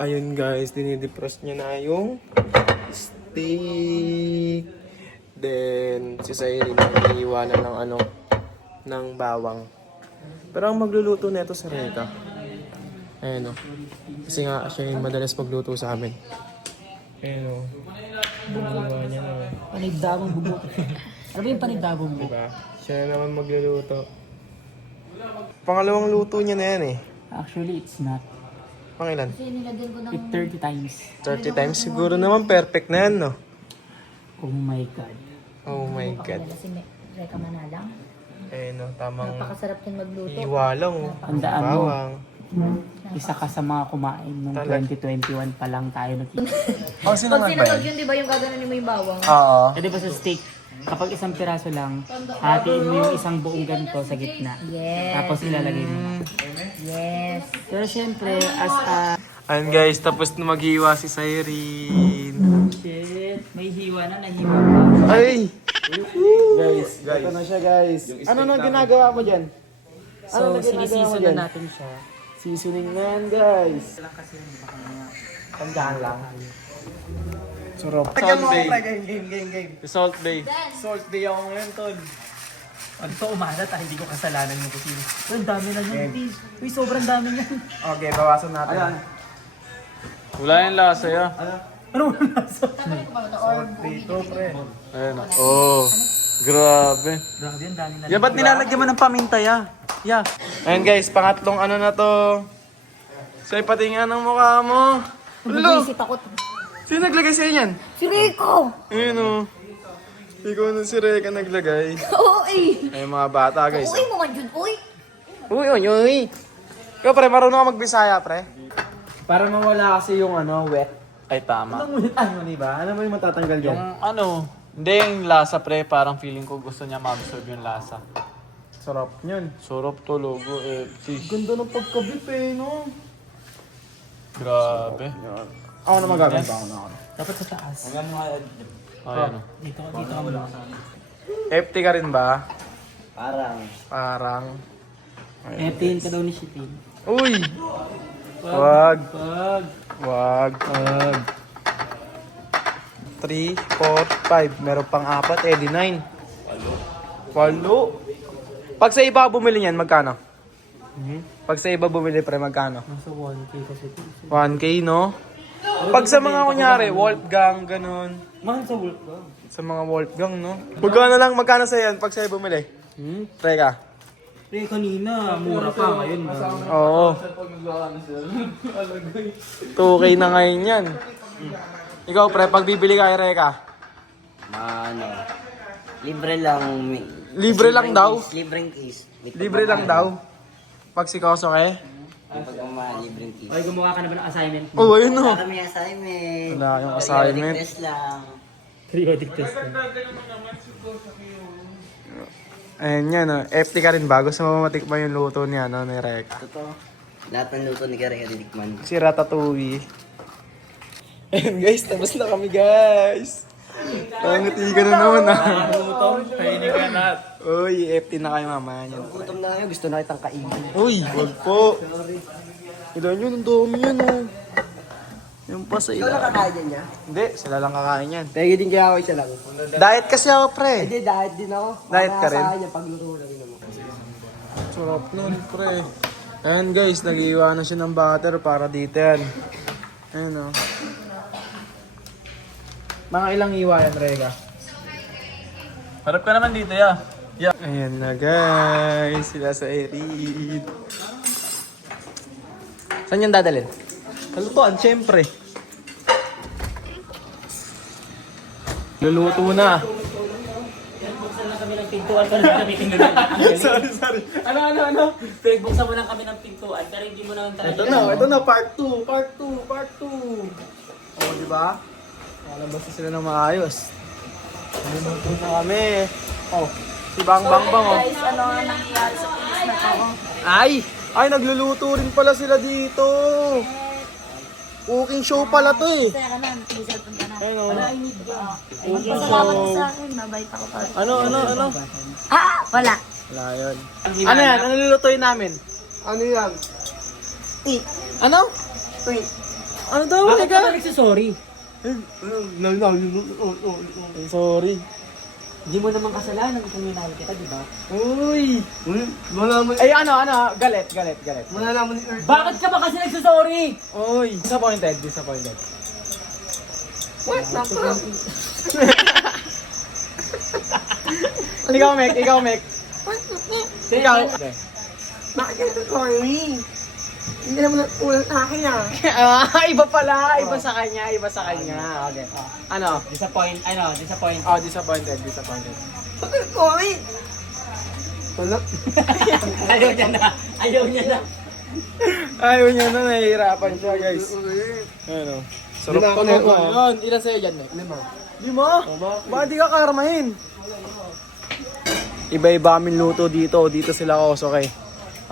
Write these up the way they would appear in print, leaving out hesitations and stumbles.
Ayun guys, dinidepress niya na yung steak. Then, si Sairi nag-iiwanan ng ng bawang. Pero ang magluluto nito si Reka. Ayun o. Kasi nga siya yung madalas magluto sa amin. Ayun o. Bumagawa niya na. Panigdabong bubok. Ano ba yung panigdabong bubok? Diba? Siya na naman magluluto. Pangalawang luto niya na yan eh. Actually, it's not. Pangilan? It's 30 times. 30 times? Siguro naman perfect na yan, no? Oh my God. Oh my God. Si Reka Manalang. Eh, no, tamang Napakasarap din magluto. iwalang, oh. Tandaan mo. Bawang. Isa ka sa mga kumain nung Talag. 2021 pa lang tayo nakita. Oh, sino Pag sinunod yun, di ba yung gaganunin mo yung bawang? Oo. Eh, di ba sa steak, kapag isang piraso lang, hatiin mo yung isang buong ganito sa gitna. Yes. Tapos ilalagay mo. Yes. Pero syempre, as a... Ayun guys, tapos na maghiwa si Cyrene. Shit, may hiwa na, nahiwa pa. Ay! Guys, ito na siya guys. Ano nang ginagawa mo dyan? So, na ginagawa mo sinisiso dyan? na natin siya. Seasoning na yan guys. Lang kasi baka mga... Tandaan lang. Sarap. Salt Bay. Game. Salt Bay. Salt day ako ngayon, tol. Pag to umalat, hindi ko kasalanan yung kusina. Uy, ang dami na yun. Uy, sobrang dami niyan. Okay, bawasan natin. Wala yung lasa ya. Ano ang lasa? Dito, pre. Ayun na. Oh, grabe. Grabe, ang dami na. Yan, ba't nilalagyan mo ng paminta ya? Yeah. Ayun guys, pangatlong ano na to. Say, patingin ng mukha mo. Hello! Visit ako. Sino naglagay sa inyan? Si Rico! Ayun o. Ikaw na si Reka naglagay. Oo eh. Ay mga bata guys. Uy mo man yun, uy. Uy, uy, uy. Ikaw pre, marunong ka magbisaya pre? Para mawala kasi yung wet. Ay tama. Ano ba? Ano ba yung matatanggal dyan? Hindi yung lasa pre, parang feeling ko gusto niya ma-absorb yung lasa. Sarap niyan. Sarap to logo eh. Ganda ng pagkabip eh, no? Grabe. Ako na magagamit ako na ako. Dapat sa taas. Ayan o. Dito ka muna. FT ka rin ba? Parang. Parang. Eh, tingin ka daw ni Shitin. Uy! Wag. Pag. Wag. Wag. 3, 4, 5. Meron pang 4, eh di 9. 8. Pag sa iba bumili niyan, magkano? Pag sa iba bumili pre, magkano? Nasa 1K kasi ito. 1K, no? Pag sa mga kunyari, Wolfgang, ganun. Mahal sa Wolf ba? Sa mga Wolfgang, no? Magkano sa yan pag sa'yo bumili? Teka. Eh, kanina, mura pa ngayon. Oo. 2K na ngayon yan. Ikaw, pre, pag bibili ka, Reka. Libre lang. Libre lang daw? Libreng case. Libre lang daw. Pag si Koso, eh. Pag libreng case. Ay, gumawa ka na ba ng assignment? Oo, ayun, no? Wala kami assignment. Wala yung assignment. Test lang. Periodic test. Ayan yan, no? FT ka rin ba? Gusto mo matikman yung luto niya, no? Ni Reka. Totoo. Lahat ng luto ni Kare Didikman. Si Ratatouille. Ayan, guys. Tapos na kami, guys. Pangiti ka na naman, ha? Kainin ka na. Uy, FT na kayo mamaya niyan. Gutom na kayo. Gusto na kitang kainin. Uy, wag po. Ilan yun? Ang dami yun, oh. Yung pa sa Ikaw lang ilan. kakain yan niya? Hindi, sila lang kakain yan. Pwede din kaya ako isa lang. Diet kasi ako, pre. Hindi, diet din ako. Diet ka rin? Sa kanya, pagluro lang yun naman. Sarap nun, pre. Ayan, guys, nag-iwa na siya ng butter para dito yan. Ayan, oh. Mga ilang iwa yan, Rega? Harap ka naman dito ya. Ayan na, guys. Sila sa Erin. Saan yung dadalhin? Kalutuan, syempre. Luluto na. Buksan na kami ng pintuan para kami tingnan. Sorry. Ano? Buksan mo lang kami ng pintuan pero hindi mo naman talaga. Ito na, part 2. Oh, di ba? Lalabas na sila ng maayos. Luluto na kami. Oh, si Bang Bang Bang, oh. Guys, ano ang nangyayari sa pinis na to? Ay, nagluluto rin pala sila dito. Cooking show pala to eh. Kaya ka na, cellphone ka na. Ayun, oh. Magpasalamat ka sa akin, mabait ako pa. Ano? Wala. Wala yun. Ano yan? Ano lulutuin namin? Ano yan? Wait, Ano? wait. Ano daw? Bakit ka ba nagsasorry? Sorry. Hindi mo naman kasalanan kung minahal kita, di ba? Uy! Malaman, Ay, ano, galit. malalaman ni Earth. Bakit ka ba kasi nagsasorry? Oy. Disappointed. What? Napaka... Ikaw, Mek. Ikaw. Bakit ka nagsasorry? Hindi naman ulang sa akin ah. Iba pala. Iba sa kanya. Okay. Ano? Disappoint. Oh, disappointed. Bakit sorry? Wala. Ayaw niya na. Ayaw niya na, nahihirapan siya, guys. Ano? Sarap Lima ko ako na na. yun. Ilan sa'yo dyan, Mek? 5. 5? Bakit di ka karmahin? Iba-iba kaming luto dito. Dito sila Kosoke.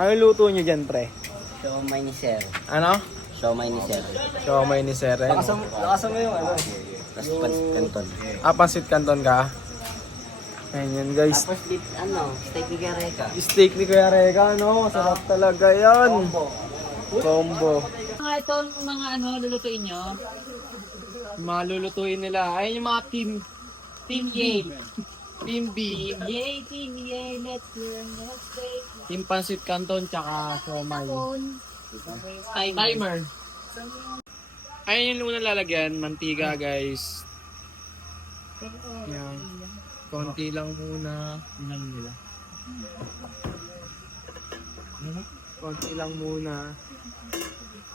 Ano luto nyo dyan, pre? Siomay ni Sir. Ano? Siomay ni Sir. Siomay ni Sir. Lakasan mo yung ano. Tapos pansit canton. Pansit canton ka? Ayan yan, guys. Tapos steak ni Gareka. Steak ni Kuya Reka, no? Masarap talaga yan. Combo. Mga itong mga lulutuin nyo. Mga lulutuin nila. Ayun yung mga team. Team Yay. Team B. Team Yay, let's learn, let's play. Team Pansit Canton, tsaka Somay. Timer. Ayun yung unang lalagyan. Mantiga, guys. Yan. Konti lang muna. Konti lang muna.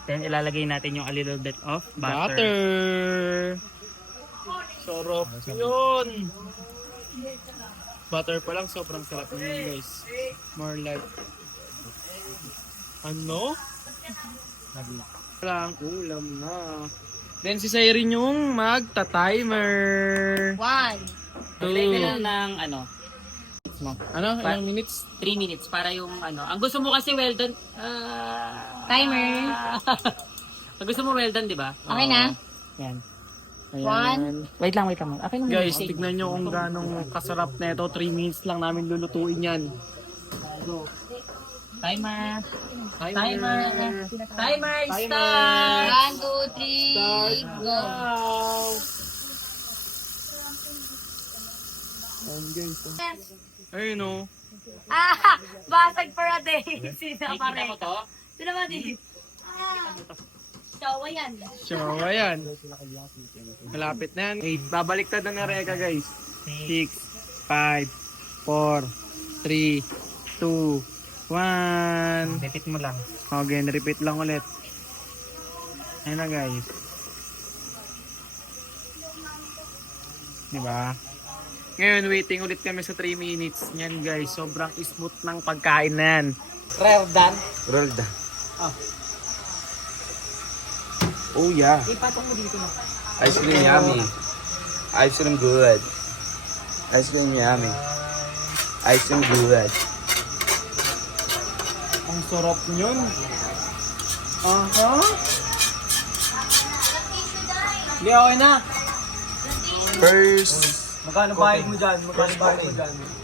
Then ilalagay natin yung a little bit of butter. Butter! Sarap yun! Butter pa lang, sobrang sarap na yun, guys. More like... Ano? Walang ulam na. Then si Siren yung magta-timer. 1. Lagay Two. lang ng Ano? Ilang minutes? 3 minutes para yung Ang gusto mo kasi well done. Timer. Ang gusto mo well done, di ba? Okay na? Yan. One. Wait lang. Okay lang. Guys, tignan nyo kung ganong kasarap na ito. 3 minutes lang namin lulutuin yan. Timer. Timer. Timer, start! 1, 2, 3, go. Ayun o. Ah! Basag for a day. Sino pa Nakikita rin? mo to? Sino ba din? Shawa yan. So, ayan. Malapit na yan. 8. Babaliktad na Reka, guys. 6, 5, 4, 3, 2, 1. Repeat mo lang. Again, repeat lang ulit. Ayan na, guys. Diba? Ngayon, waiting ulit kami sa 3 minutes. Yan, guys. Sobrang smooth ng pagkain na yan. Rare dan. Oh yeah. Ipatong mo dito na. Ice cream yummy. Ice cream good. Ice cream yummy. Ice cream good. Ang sarap nyon. Aha. Hindi, okay na. First. Magkano bayad mo dyan?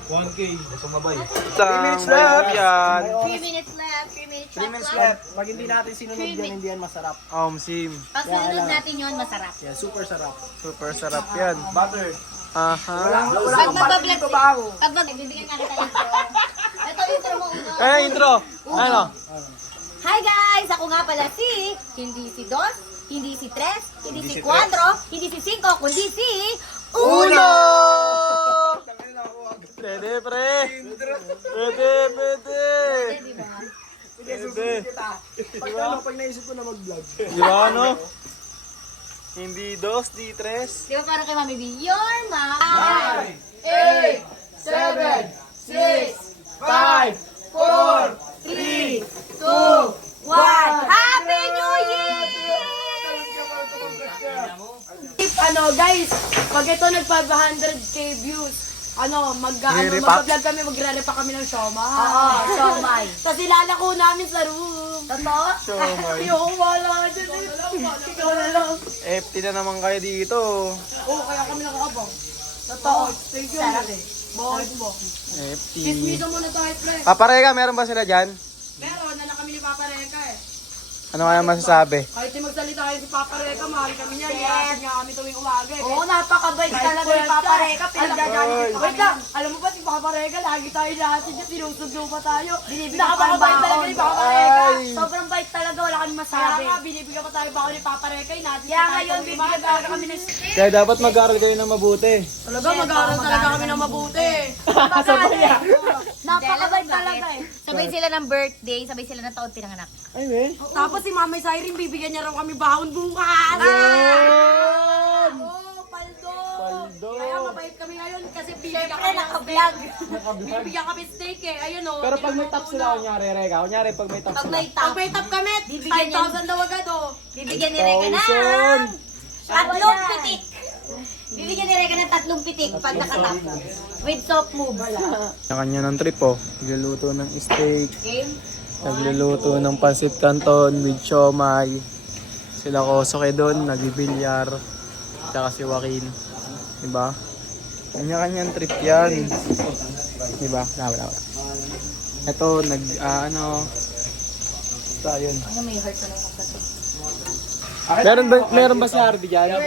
1K. Sumabay. Left yan. 3 minutes left. 3 minutes left. Pag hindi natin sinunod yan, hindi yan masarap. Sim. Pag sinunod natin yun, masarap. Yan, super sarap. Super sarap yan. Butter. Aha. Pag magbablog pag bibigyan na kita intro. Ito intro mo uno. Intro. Ano? Hi guys! Ako nga pala hindi si Dos, hindi si Tres, hindi si Cuatro, hindi si Cinco, kundi si Uno! Pwede, pre. Pwede. Diba? Pwede. Pag naisip ko na mag-vlog. Di ba, ano? Hindi 2, di 3. Di ba parang kay Mami B? You're my 8, 7, 6, 5, 4, 3, 2, 1. Happy New Year! Guys, pag ito nagpa 100k views, magpa-vlog kami, magre-repa kami ng sioma. Oo, siomay. Tapos ilalako namin sa room. Totoo? Siomay. Yung wala ka dyan. Ikaw na lang. FT na naman kayo dito. Oo, kaya kami nakakabang. Totoo. Thank you. Bakit mo? FT. Kismito muna tayo, pre. Papareka, meron ba sila dyan? Meron na kami ni Papa Reka eh. Ano kaya masasabi? Kahit di magsalita kayo si Papa Reka, mahal kami niya. Iyasin niya kami tuwing umaga. Oo, napakabait talaga ni Papa Reka. Pinagdadaanin Wait lang, alam mo ba si Papa Reka, lagi tayo lahat niya, sinusugdo pa tayo. Binibigyan pa ng Napakabait talaga ni Papa baon. Reka. Sobrang bait talaga, wala kang Kaya masabi. nga, binibigyan pa tayo bako ni Papa Reka. Kaya ngayon, bibigyan talaga kami ng... Kaya dapat mag-aaral kayo na mabuti. Talaga, mag-aaral talaga kami ng mabuti. Napakabait talaga eh. Sabay sila ng birthday, sabay sila ng taon pinanganak. Ay, men. Tapos si Mama Siren, bibigyan niya raw kami baon bukas. Oo, paldo. Kaya mabait kami ngayon kasi bibigyan kami ng naka-vlog. Bibigyan kami steak eh. Ayun o. Pero pag may top sila, kunyari, Reka. Kunyari, pag may top Pag sila. may Pag top, may top kami, Bibigyan niya. 5,000 daw agad o. bibigyan ni Reka ng 3 pitik. Bibigyan ni Reka ng 3 pitik pag nakatap. With soft move. Sa kanya ng trip, oh. Nagluluto ng steak. Game? Nagluluto ng pancit canton with siomay. Sila Kosoke doon, nagbibilyar. Saka si Joaquin. Diba? Kanya-kanyang trip yan. Diba? Wala. Ito, ayun. Ano may heart na lang kapatid? Meron ba si Harvey dyan?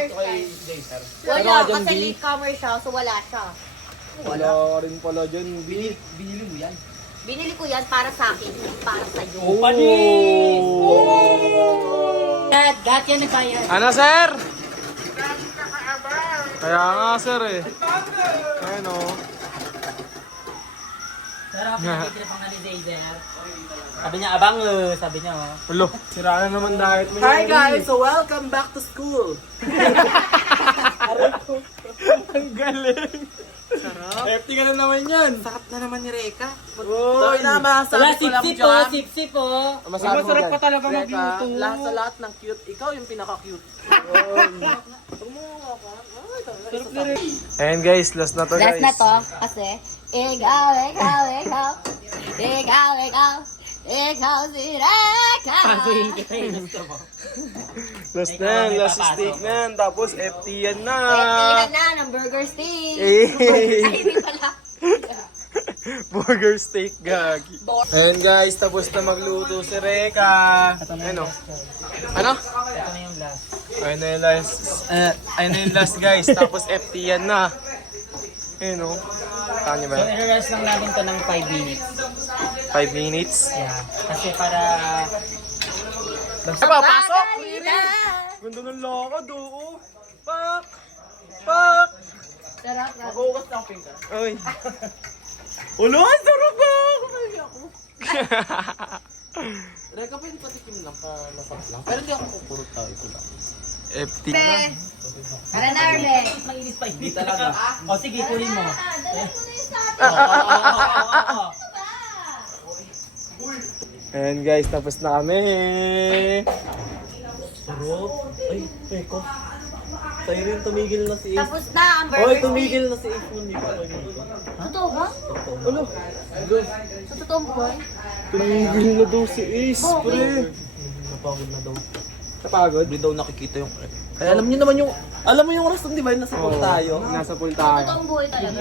Wala, kasi latecomer siya, so wala siya. Wala rin pala dyan. Binili ko yan para sa akin, hindi para sa iyo. Dad, yan nagbayad. Ano, sir? Kaya nga, sir eh. Ayun, oh. Sarap na pang ni Zayder. Sabi niya, abang, sabi niya, oh. Ulo, sira na naman diet mo. Hi guys, so welcome back to school. Ang galing. Sarap. Hefty ka na naman yan. Sarap na naman ni Reka. Uy, na masasabi ko lang dyan. sipsip po. masarap pa talaga Reka, lahat sa lahat ng cute, ikaw yung pinaka-cute. Ayan guys, last na to guys. Last na to, kasi ikaw si Reka. Last na yan, last steak na yan. Tapos FT yan na. Tira na ng burger steak. Eh. Ay, hindi pala. Burger steak gagi. Ayan guys, tapos na magluto si Reka. Ano? Ano? Ito na yung last. Ayun na yung last. Ayun na yung last guys. Tapos FT yan na. Ayun o. Saan niyo ba So, yan? i-rest lang natin to ng 5 minutes. 5 minutes. Yeah. Kasi para... Pasok! Ganda ng lakad oo. Pak! Pak! Sarap na. Bukas ng finger. Uy. Ulo, ang sarap na! Kumali ako. Reka, pwede patikim lang pa masarap lang. Pero hindi ako pupurot tayo ito lang. FT. Tara na, Arle. Mainis pa hindi talaga. O sige, kunin mo. Ayan guys, tapos na kami. Ay, teko. Sa'yo rin tumigil na si Ace. Tapos na ang burger Oy, steak. tumigil na si Ace. Hindi pa kayo. Totoo ba? Ano? Sa totoong buhay? Tumigil na daw si Ace, pre. Napagod na daw. Napagod? Hindi daw nakikita yung rep. Kaya alam niyo naman yung, alam mo yung rason, di ba? Nasa pool tayo. Nasa pool tayo. Totoong buhay talaga.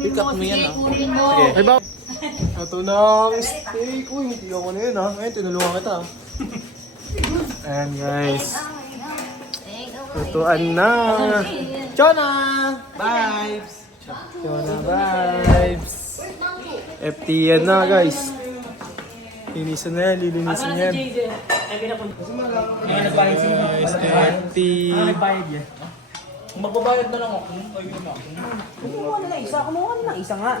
Pick-up mo yan, ah. Kunin mo. Ay ba? Ito na ang steak. Uy, hindi ako na yun ha. Ngayon, tinulungan kita. Ayan guys. Tutuan na. Chona! Vibes! Chona vibes! FT yan na guys. Linisan na yan, lilinisan yan. Ay, pinapunta. Ngayon nagbayad siya. Guys, FT. Nagbayad yan. Magbabayad na lang ako. Kumuha na lang isa. Kumuha na lang isa nga.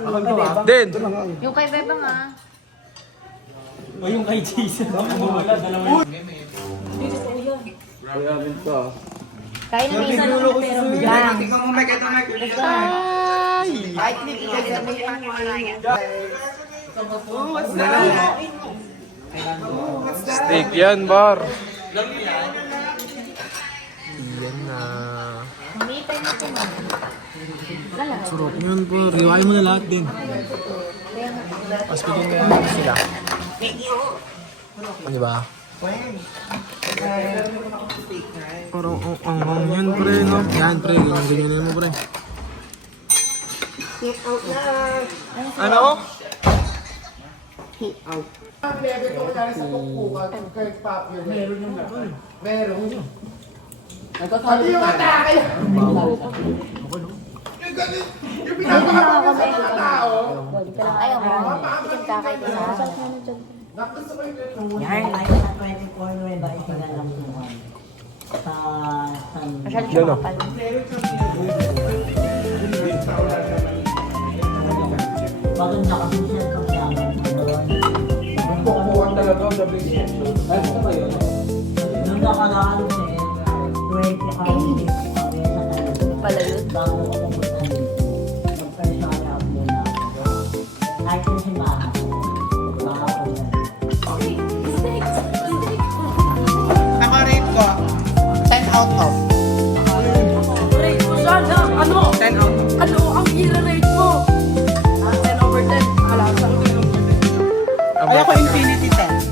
Den! Yung kay Beba nga. O yung kay Jason. Wala, dalawa. Kain na isa ng pero lang. Steak yan, bar. Yan na. Humipay na ito. Wala. Sarap yun, bar. Riwain mo na lahat din. Mas bigyan na sila. Ano ba? Parang ang yan, pre, no? Yan, pre. Ganyan mo, pre. Ano? Ayaw mo? Itim kakay ka na. Yan, ayun sa 24 Nueva Ecija lang naman. Masyado siya makapal. Bakit nakasisyan ka sa amin? Nung nakaraan sir, 20 kami kami sa talaga. Pala yun. Bago ako pumunta dito. Mag-personal up muna ako. Kahit yung simbahan. Baka ako yan. Naka-rate ko, 10 out of. Rate mo sana. Ano? 10 out of. Ano ang i-rate mo? 10 over 10. Malasa. Ay, ako infinity 10.